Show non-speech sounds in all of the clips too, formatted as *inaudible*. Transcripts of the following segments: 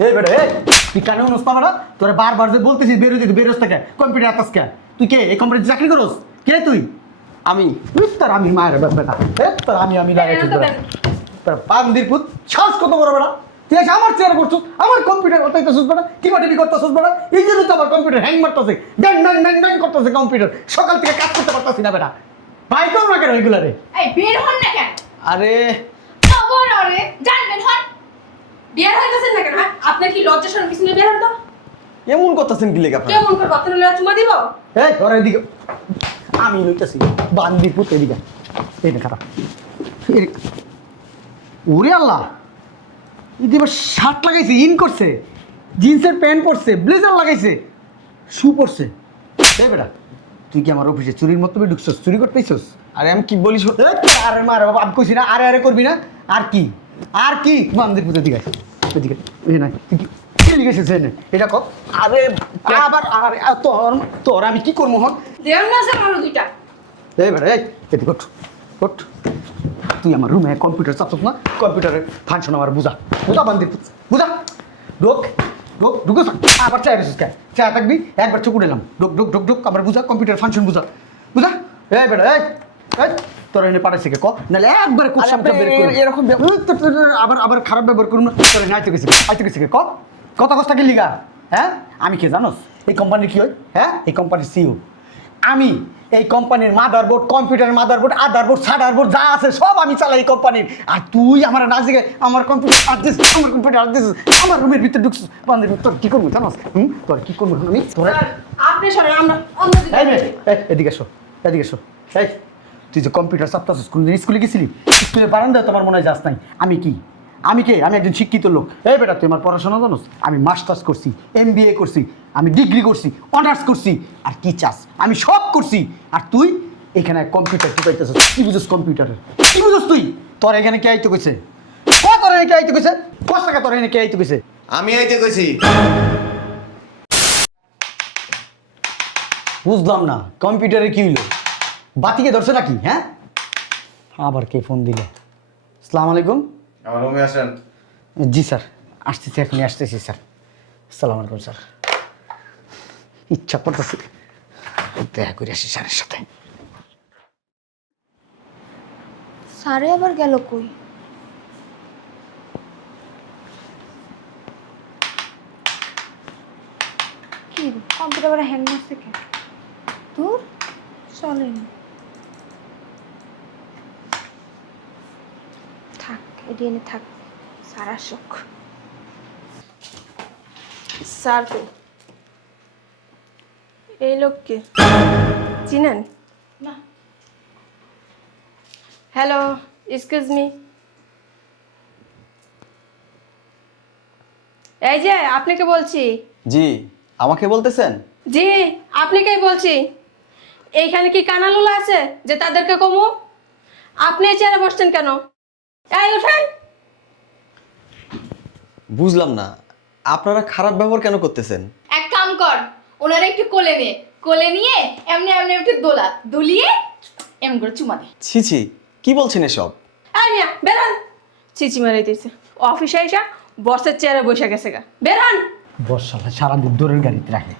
এই বেটা এই তুই কেন উনস পাবারা তোরা বারবার যে বলতেছিস বেরো যেতে বেরোস থেকে কম্পিউটার আতাস কে তুই কে? এই কোম্পানিতে চাকরি করস? কে তুই? আমি। তোর আমি মায়ের বেটা। এ, তোর আমি আমি লাগাইছি তোরা। বান্দির পুত শ্বাস কত বড় বেটা? তুই এসে আমার চেয়ার করছিস আমার কম্পিউটার অতাইতেছিস বেটা? কি বাটি করতেছিস বেটা? এই জন্য তো আমার কম্পিউটার হ্যাং মারতেছে। ড্যাং ড্যাং ড্যাং ড্যাং করতেছে কম্পিউটার। সকাল থেকে কাজ করতে পারতাছি না বেটা। ভাই করো না কেন এগুলা রে? এই বের হন না কেন? আরে। খবর আরে জানবেন হন। বিয়ার হইতেছেন না কেন হ্যাঁ? আপনার কি লজ্জা শরম কিছু নেই? বের হন তো। এমন করতেছেন কি আপনারা? কেমন করে বাপের লয়া চুমা দিব? এই তোর এদিকে। আমি লইতেছি বান্দির পুত এদিকে। এই না খারাপ ওরে আল্লাহ! এবার শার্ট লাগাইছে ইন করছে জিন্সের প্যান্ট পরছে ব্লেজার লাগাইছে শু পরছে। এই বেটা তুই কি আমার অফিসে চুরির মতো ঢুকছস? চুরি করতে করতেছস আরে আমি কি বলি শোন- আরে মারে বাবা আমি কইছি না আরে আরে করবি না। আর কি? আর কি? বান্দির পুজো দিকে এদিকে এই না কি কি লিখেছিস এটা কর আরে আবার আরে তোর তোর আমি কি করব হন? দেন না স্যার আরও দুইটা। এই বেটা এই এদিকে ওঠ ওঠ। তুই আমার রুমে কম্পিউটার চাপছ না? কম্পিউটারের ফাংশন আমার বুঝা। বুঝা বান্দির পুত বুঝা? ঢোক ঢোক ঢুকে আবার চাই রেছিস কে চায় থাকবি? একবার চোখ উড়েলাম ঢোক ঢোক ঢোক ঢোক আমার বুঝা কম্পিউটার ফাংশন বুঝা। বুঝা? এই বেটা এই এই। তোর এনে পাঠাইছে কে? ক? নাহলে একবার খুব সামনে বের করে এরকম আবার আবার খারাপ ব্যবহার করুন। তোর এনে আইতে গেছে আইতে গেছে কে? ক? কত কষ্ট কি লিগা। হ্যাঁ? আমি কে জানোস? এই কোম্পানির কি হয়? হ্যাঁ? এই কোম্পানির সিও আমি এই কোম্পানির মাদারবোর্ড কম্পিউটার মাদারবোর্ড আদারবোর্ড সাদারবোর্ড যা আছে সব আমি চালাই এই কোম্পানির। আর তুই আমার না জিগে আমার কম্পিউটার আর দিস আমার কম্পিউটার আর দিস আমার রুমের ভিতরে ঢুকছিস। বান্ধবী তোর কি করব জানোস? হুম? তোর কি করব আমি? তোর এদিকে এসো এদিকে এসো। এই তুই যে কম্পিউটার চাপতাস স্কুল স্কুলে গেছিলি? স্কুলে বারান্দায় তোমার মনে হয় যাস নাই। আমি কি? আমি কে? আমি একজন শিক্ষিত লোক। এই বেটা তুই আমার পড়াশোনা জানোস? আমি মাস্টার্স করছি এম করছি আমি ডিগ্রি করছি অনার্স করছি। আর কি চাস? আমি সব করছি। আর তুই এখানে কম্পিউটার টিপাইতেছিস কি বুঝোস কম্পিউটারের কি বুঝোস তুই? তোর এখানে কে আইতে কইছে? ক তোর এখানে কে আইতে কইছে? কত টাকা তোর এখানে কে আইতে কইছে? আমি আইতে কইছি। বুঝলাম না। কম্পিউটারে কি হইল? বাতিকে ধরছে নাকি হ্যাঁ? আবার কে ফোন দিল? আসসালামু আলাইকুম। আমার রুমে আসেন। জি স্যার। আসতেছি এখনই আসতেছি স্যার। আসসালামু আলাইকুম স্যার। ইচ্ছা করতেছি দেখা করে আসি স্যারের সাথে। সারে আবার গেল কই? কি কম্পিউটার আবার হ্যাং মারছে কে? দূর চলেনি থাক এটি এনে থাক সারা শোক স্যার? এই লোককে চিনেন? না। Hello excuse me. এই যে আপনাকে বলছি। জি আমাকে বলতেছেন? জি আপনাকেই বলছি। এইখানে কি কানালুলা আছে যে তাদেরকে কমু? আপনি এই চেয়ারে বসছেন কেন? বুঝলাম না আপনারা খারাপ ব্যবহার কেন করতেছেন? এক কাম কর ওনারা একটু কোলে নে। কোলে নিয়ে এমনি এমনি একটু দোলা দুলিয়ে এমন করে চুমা দে। ছি ছি কি বলছেন এসব? মিয়া বেরান চিচি মারাই দিয়েছে অফিসে এসে বসের চেয়ারে বসে গেছে গা। বেরান বর্ষালা সারাদিন দূরের গাড়িতে রাখে।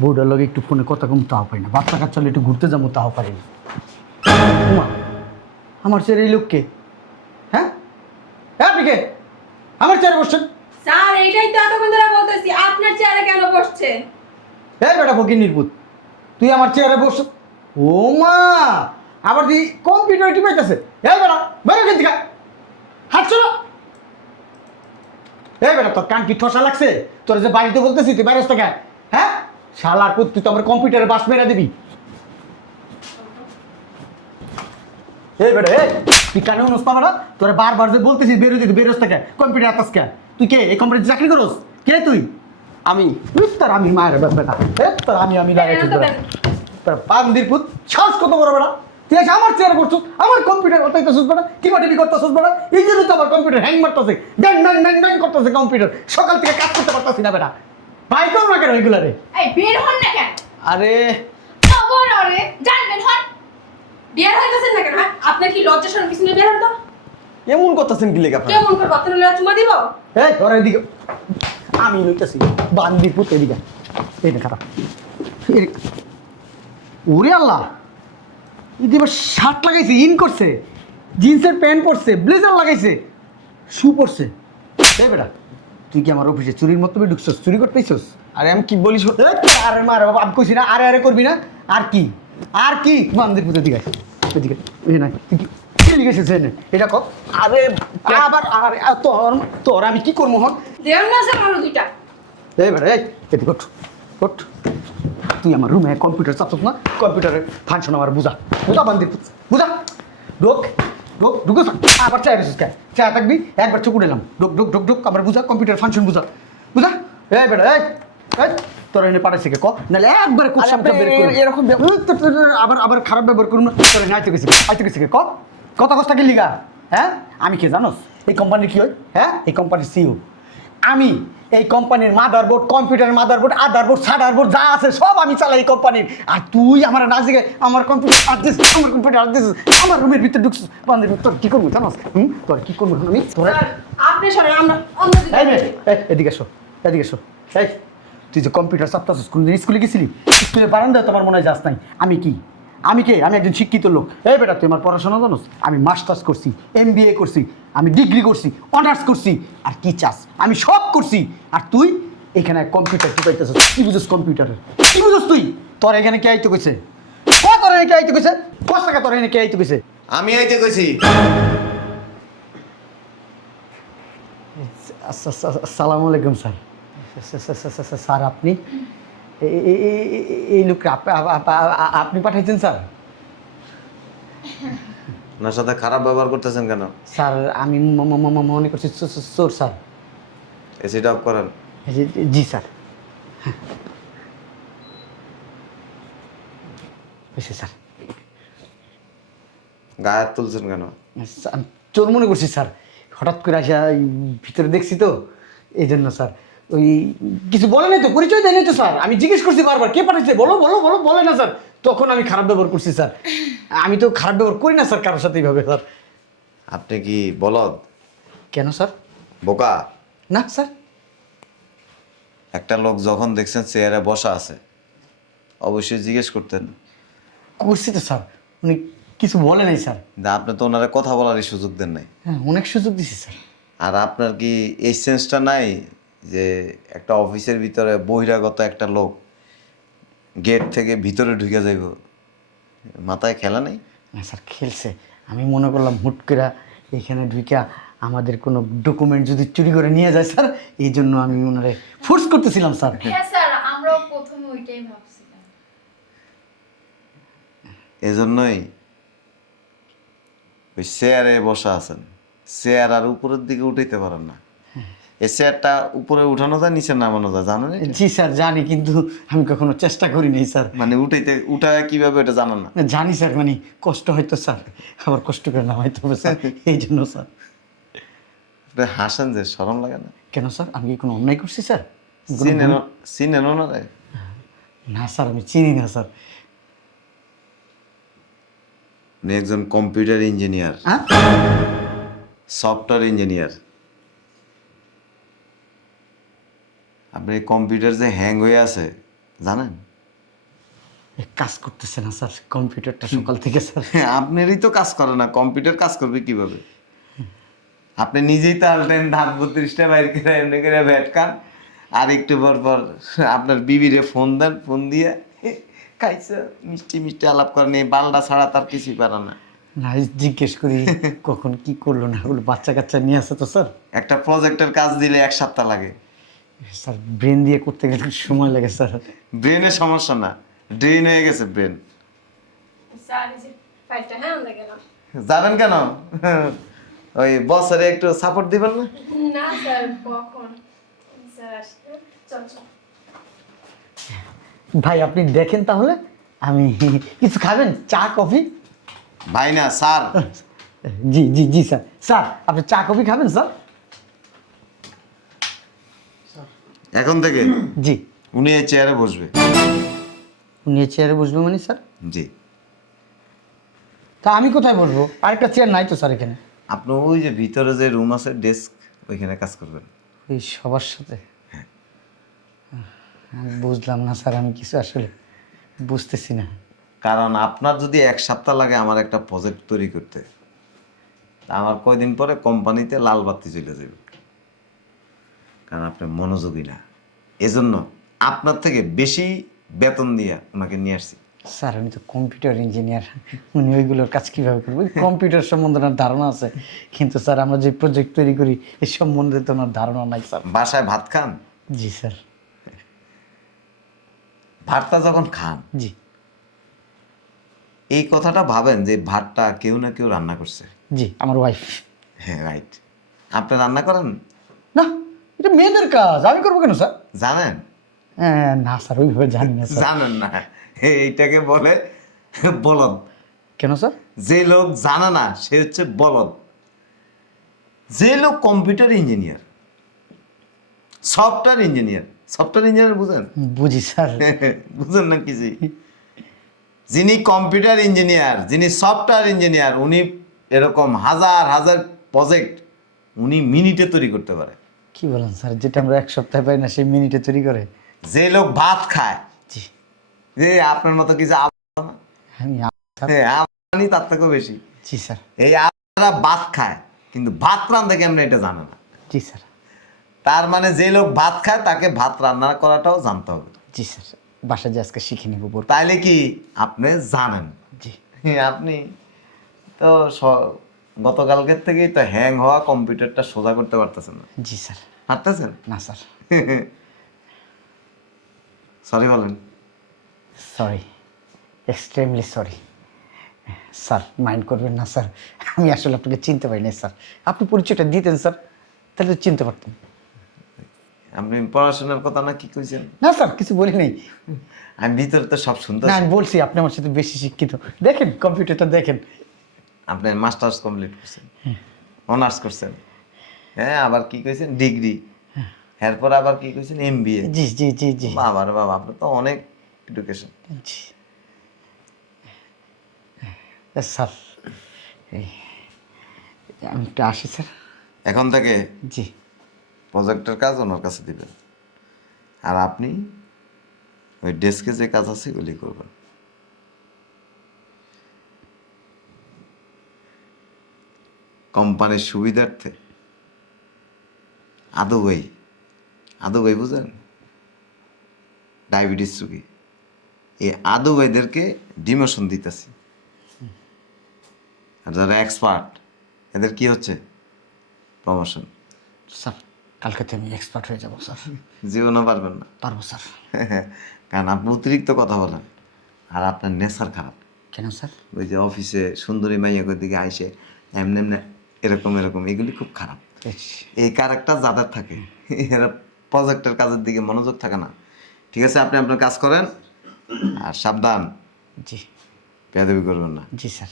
বউটার লগে একটু ফোনে কথা কম তাও পাই না। বাচ্চা কাচ্চা হলে একটু ঘুরতে যাব তাও পারি না। উমা, আমার চেয়ারে এই লোককে হ্যাঁ হ্যাঁ আপনি কে আমার চেয়ারে বসছেন? স্যার এইটাই তো এতক্ষণ ধরে বলতেছি। আপনার চেয়ারে কেন বসছে? এই বেটা ফকির নির্বুত তুই আমার চেয়ারে বস। ও মা আবার তুই কম্পিউটার টিপাইতেছে এই বেটা বেরো কিন্তু হাঁটছো না এই বেটা তোর কান কি ঠসা লাগছে? তোর যে বাড়িতে বলতেছি তুই বাইরে থেকে। হ্যাঁ? শালার পুত তুই তো আমার কম্পিউটারে বাস মেরে দিবি। এই বেটা এই। তুই কেন অনুস পাবারা তোরা বারবার যে বলতেছিস বেরো যেতে বেরোস থেকে কম্পিউটার আতাস কে? তুই কে? এই কোম্পানিতে চাকরি করস? কে তুই? আমি। তোর আমি মায়ের বেটা। তোর আমি আমি লাগাইছি তোরা বান্দির পুত শ্বাস কত বড় বেড়া তুই এসে আমার চেয়ারে করছিস আমার কম্পিউটার অতাইতেছিস বেড়া কি টিভি করতেছিস বেড়া এই জন্য তো আমার কম্পিউটার হ্যাং মারতেছে ড্যাং ড্যাং ড্যাং ড্যাং করতেছে কম্পিউটার। সকাল থেকে কাজ করতে পারতাছি না বেটা। ভাই করো না কেন এগুলা রে এই বের হন না কেন? আরে। খবর আরে জানবেন হন। বিয়ার হইতেছেন না কেন? হ্যাঁ? আপনার কি লজ্জা শরম কিছু নেই? বের হন তো। এমন করতেছেন কি লেখা কেমন করে বাথরুম লইয়া চুমা দিব? এই তোর এদিকে। আমি লইতেছি বান্দি পুত এদিকে। এই খারাপ ওরে আল্লাহ! এবার শার্ট লাগাইছে ইন করছে জিন্সের প্যান্ট পরছে ব্লেজার লাগাইছে শু পরছে। এই বেটা তুই কি আমার অফিসে চুরির মতো ঢুকছস? চুরি করতেইছস আরে আমি কি বলিস? আরে মারে বাবা আমি কইছি না আরে আরে করবি না। আর কি? আর কি? বান্দির পুজো দিকে। এদিকে। এই না তুই কি লিখেছিস এনে? এটা কর আরে আবার আরে তোর তোর আমি কি করব হন দেন না স্যার আরও দুইটা? এই বেটা এই এদিকে ওঠ ওঠ। তুই আমার রুমে কম্পিউটার চাপছ না? কম্পিউটারে ফাংশন আমার বুঝা। বুঝা বান্দির বুঝা? ঢোক ঢোক ঢুকে আবার চাই রেছিস কে? চায় থাকবি? একবার চোখ উঠেলাম ঢোক ঢোক ঢোক ঢোক আমার বুঝা কম্পিউটার ফাংশন বুঝা। বুঝা? এই বেটা এই এই। তোর এনে পাঠাইছে কে? ক? নাহলে একবারে আরে আপনি এরকম আবার আবার খারাপ ব্যবহার করুন। তোর এনে আইতে গেছে আইতে গেছে কে? ক? কত কষ্ট কি লিগা। হ্যাঁ? আমি কে জানোস? এই কোম্পানির কি হয়? হ্যাঁ? এই কোম্পানির সিও আমি এই কোম্পানির মাদারবোর্ড কম্পিউটার মাদারবোর্ড আদারবোর্ড সাদারবোর্ড যা আছে সব আমি চালাই এই কোম্পানির। আর তুই আমার না জিগে আমার কম্পিউটার আর দিস আমার কম্পিউটার আর দিস আমার রুমের ভিতরে ঢুকছিস। বান্ধব তোর কি করব জানোস? হুম? তোর কি করব আমি? তোর আপনি সরেন আমরা এদিকে এসো এদিকে এসো। এই তুই যে কম্পিউটার চাপতাস স্কুল স্কুলে গেছিলি? স্কুলে বারান্দায় তোমার মনে হয় যাস নাই। আমি কি? আমি কে? আমি একজন শিক্ষিত লোক। এই বেটা তুই আমার পড়াশোনা জানোস? আমি মাস্টার্স করছি এম করছি আমি ডিগ্রি করছি অনার্স করছি। আর কি চাস? আমি সব করছি। আর তুই এখানে কম্পিউটার টিপাইতেছ। কি বুঝোস কম্পিউটারের কি বুঝোস তুই? তোর এখানে কে আইতে কইছে? ক তোর এখানে কে আইতে কইছে? কত টাকা তোর এখানে কে আইতে কইছে? আমি আইতে কইছি। আচ্ছা, আচ্ছা, আসসালামু আলাইকুম স্যার। স্যার, আপনি? এই লোক আপ- আপ- আপ- আপ- আপনি পাঠাইছেন স্যার? ওনার সাথে খারাপ ব্যবহার করতেছেন কেন? স্যার আমি মনে করছি চোর স্যার। এসিটা অফ করেন। জি- স্যার। বেশি স্যার। গায়ে তুলছেন কেন? চোর মনে করছি স্যার। হঠাৎ করে আসা ভিতরে দেখছি তো। এই জন্য স্যার। ওই কিছু বলে নাই তো পরিচয় দেয় তো স্যার। আমি জিজ্ঞেস করছি বারবার কে পাঠাচ্ছে বলো বলো বলো বলে না স্যার। তখন আমি খারাপ ব্যবহার করছি স্যার। আমি তো খারাপ ব্যবহার করি না স্যার কারোর সাথে এইভাবে স্যার। আপনি কি বলদ? কেন স্যার? বোকা? না স্যার। একটা লোক যখন দেখছেন চেয়ারে বসা আছে অবশ্যই জিজ্ঞেস করতেন। করছি তো স্যার। উনি কিছু বলে নাই স্যার। না আপনি তো ওনারা কথা বলারই সুযোগ দেন নাই। হ্যাঁ অনেক সুযোগ দিছি স্যার। আর আপনার কি এই সেন্সটা নাই যে একটা অফিসের ভিতরে বহিরাগত একটা লোক গেট থেকে ভিতরে ঢুকে যাইব। মাথায় খেলা নেই? না স্যার খেলছে। আমি মনে করলাম হুট করে এখানে ঢুইকা আমাদের কোনো ডকুমেন্ট যদি চুরি করে নিয়ে যায় স্যার এই জন্য আমি ওনারে ফোর্স করতেছিলাম স্যার। হ্যাঁ স্যার আমরাও প্রথমে ওইটাই ভাবছিলাম। এজন্যই ওই চেয়ারে বসা আছেন। চেয়ার আর উপরের দিকে উঠাইতে পারেন না। এই চেয়ারটা উপরে উঠানো যায় নিচে নামানো যায় এটা? জি স্যার জানি কিন্তু আমি কখনো চেষ্টা করি নাই স্যার। মানে উঠাইতে উঠায় কীভাবে এটা জানেন না? জানি স্যার মানে কষ্ট হয়তো স্যার আবার কষ্ট করে নামাইতে হবে স্যার এই জন্য স্যার। হাসেন যে সরম লাগে না? কেন স্যার আমি কি কোনো অন্যায় করছি স্যার? ভুল- না রে না স্যার আমি চিনি না স্যার। একজন কম্পিউটার ইঞ্জিনিয়ার। হ্যাঁ? Software engineer. আপনি কম্পিউটার যে হ্যাং হয়ে আছে জানেন? কাজ করতেছে না স্যার কম্পিউটারটা সকাল থেকে স্যার। *laughs* আপনারই তো কাজ করে না কম্পিউটার কাজ করবে কীভাবে? আপনি নিজেই তো আলটেন ধান বত্রিশটা বাইর করে এমনি করে ব্যাট খান আর একটু পর পর আপনার বিবিরে ফোন দেন ফোন দিয়ে *laughs* খাইছে মিষ্টি মিষ্টি আলাপ করেন এই বালটা ছাড়া তার কিছুই পারে না। না জিজ্ঞেস করি কখন কি করল না বাচ্চা কাচ্চা নিয়ে আসে তো স্যার? একটা প্রজেক্টের কাজ দিলে এক সপ্তাহ লাগে। স্যার ব্রেন দিয়ে করতে গেলে সময় লাগে স্যার। ব্রেনের সমস্যা না। ড্রেন হয়ে গেছে ব্রেন হ্যাঁ যাবেন কেন? ওই একটু সাপোর্ট দিবেন না? না স্যার কখন? স্যার চল চল। ভাই আপনি দেখেন তাহলে। আমি কিছু খাবেন? চা কফি? ভাই না স্যার। জি জি জি স্যার। স্যার আপনি চা কফি খাবেন স্যার? এখন থেকে? জি। উনি এই চেয়ারে বসবে। উনি এই চেয়ারে বসবে মানে স্যার? জি। তা আমি কোথায় বসবো? আরেকটা চেয়ার নাই তো স্যার এখানে। আপনি ওই যে ভিতরে যে রুম আছে ডেস্ক ওইখানে কাজ করবেন। ওই সবার সাথে? আমি বুঝলাম না স্যার আমি কিছু আসলে বুঝতেছি না। কারণ আপনার যদি এক সপ্তাহ লাগে আমার একটা প্রজেক্ট তৈরি করতে তা আমার কয়দিন পরে কোম্পানিতে লাল বাতি চলে যাবে। কারণ আপনি মনোযোগী না। এজন্য আপনার থেকে বেশি বেতন দিয়ে ওনাকে নিয়ে আসছি। স্যার আমি তো কম্পিউটার ইঞ্জিনিয়ার উনি ওইগুলোর কাজ কীভাবে করব? কম্পিউটার সম্বন্ধে ওনার ধারণা আছে। কিন্তু স্যার আমরা যে প্রজেক্ট তৈরি করি এই সম্বন্ধে তো ওনার ধারণা নাই স্যার। বাসায় ভাত খান? জি স্যার। ভাতটা যখন খান জি। এই কথাটা ভাবেন যে ভাতটা কেউ না কেউ রান্না করছে। জি আমার ওয়াইফ হ্যাঁ রাইট আপনি রান্না করেন? না। এটা মেয়েদের কাজ। আমি করব কেন স্যার? জানেন? হ্যাঁ, না স্যার ওইভাবে জানি না স্যার। জানেন না। এইটাকে বলে বলদ। কেন স্যার? যে লোক জানে না সে হচ্ছে বলদ। যে লোক computer engineer software engineer software engineer বুঝেন? বুঝি স্যার। *laughs* বুঝেন না কিছু যিনি কম্পিউটার ইঞ্জিনিয়ার যিনি সফটওয়্যার ইঞ্জিনিয়ার উনি এরকম হাজার হাজার প্রজেক্ট উনি মিনিটে তৈরি করতে পারে। কি বলেন স্যার? যেটা আমরা এক সপ্তাহে পাই না সেই মিনিটে তৈরি করে। যে লোক ভাত খায় জি। যে আপনার মতো কিছু আমি স্যার। হ্যাঁ, আমদানি তার থেকেও বেশি। জি স্যার। এই আপনারা ভাত খায় কিন্তু ভাত রান্ধে কেমন এটা জানে না? জি স্যার। তার মানে যে লোক ভাত খায় তাকে ভাত রান্না করাটাও জানতে হবে। জি স্যার। বাসা যে আজকে শিখে নেব তাইলে কি আপনি জানেন? জি। হ্যাঁ, আপনি তো গতকালকের থেকেই তো হ্যাং হওয়া কম্পিউটারটা সোজা করতে পারতেছেন না। জি স্যার। পারতেছেন না স্যার। সরি বলেন। Sorry extremely sorry sir mind করবেন না স্যার আমি আসলে আপনাকে চিনতে পারিনি স্যার আপনি পরিচয়টা দিতেন স্যার তাহলে তো চিনতে পারতাম। আপনি পড়াশোনার কথা না কি কইছেন? না স্যার কিছু বলি নাই। আমি ভিতরে তো সব শুনতে না আমি বলছি আপনি আমার সাথে বেশি শিক্ষিত। দেখেন কম্পিউটারটা দেখেন। আপনি মাস্টার্স কমপ্লিট করছেন অনার্স করছেন। হ্যাঁ আবার কি কইছেন? ডিগ্রি এরপর আবার কি কইছেন? এম বি এ জি জি জি জি। বাবা বাবা আপনার তো অনেক এডুকেশন জি। স্যার আমি একটু আসি স্যার। এখন থেকে জি। প্রজেক্টের কাজ ওনার কাছে দিবেন। আর আপনি ওই ডেস্কে যে কাজ আছে ওগুলি করবেন। কোম্পানির সুবিধার্থে। আদৌ ভাই আদৌ ভাই বুঝেন ডায়াবেটিস রুগী। এই আদৌ ভাইদেরকে ডিমোশন দিতেছি। আর যারা এক্সপার্ট এদের কি হচ্ছে? প্রমোশন। স্যার কালকে তো আমি এক্সপার্ট হয়ে যাব স্যার। জীবনও পারবেন না। পারব স্যার। *laughs* কারণ আপনি অতিরিক্ত কথা বলেন আর আপনার নেশার খারাপ। কেন স্যার? ওই যে অফিসে সুন্দরী মাইয়াকের দিকে আইসে এমনি এমনি এরকম এরকম এগুলি খুব খারাপ। এই ক্যারেক্টার যাদের থাকে এরা প্রজেক্টের কাজের দিকে মনোযোগ থাকে না। ঠিক আছে আপনি আপনার কাজ করেন আর সাবধান। জি। বেয়াদবি করবেন না। জি স্যার।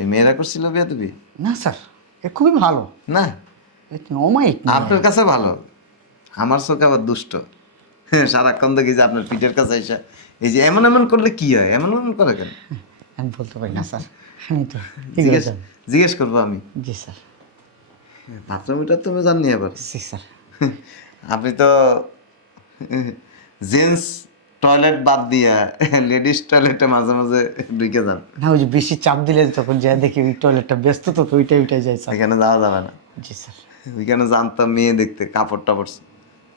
এই মেয়েরা করছিল বেয়াদবি? না স্যার এ খুবই ভালো। না? অমায়িক আপনার কাছে ভালো? আমার চোখে আবার দুষ্ট। হ্যাঁ সারাক্ষণ দেখি যে আপনার পিঠের কাছে এসে এই যে এমন এমন করলে কি হয়? এমন এমন করে কেন? আমি বলতে পারি না স্যার। তো জিজ্ঞেস জিজ্ঞেস করব আমি। জি স্যার। বাথরুমটা তুমি জাননি আবার। জি স্যার। আপনি তো জেন্টস টয়লেট বাদ দিয়া লেডিস টয়লেটে মাঝে মাঝে ঢুকে যান। না ওই যে বেশি চাপ দিলে তখন যা দেখি ওই টয়লেটটা ব্যস্ত তো তো ওইটাই ওইটাই যায় স্যার। ওইখানে যাওয়া যাবে না। জি স্যার। ওইখানে জানতাম মেয়ে দেখতে কাপড় টাপড়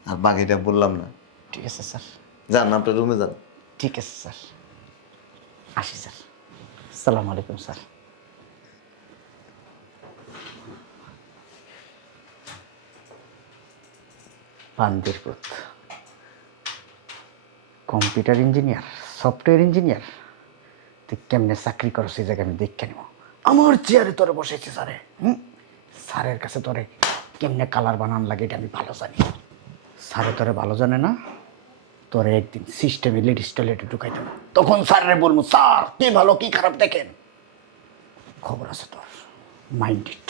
আর বাকিটা বললাম না। ঠিক আছে স্যার। যান আপনার রুমে যান। ঠিক আছে স্যার। আসি স্যার। আসসালামু আলাইকুম, স্যার। বান্দির পুত কম্পিউটার ইঞ্জিনিয়ার, সফটওয়্যার ইঞ্জিনিয়ার? তুই কেমনে চাকরি করো সেই জায়গায় আমি দেখে নেব। আমার চেয়ারে তোরে বসেছে, স্যারে। হুম? স্যারের কাছে তোরে কেমনে কালার বানান লাগে এটা আমি ভালো জানি। স্যারে তোরে ভালো জানে না? তোরে একদিন সিস্টেমে লেডিস টয়লেটে ঢুকাই দেবো। তখন স্যারে বলব স্যার কি ভালো কি খারাপ দেখেন? খবর আছে তোর মাইন্ড ইট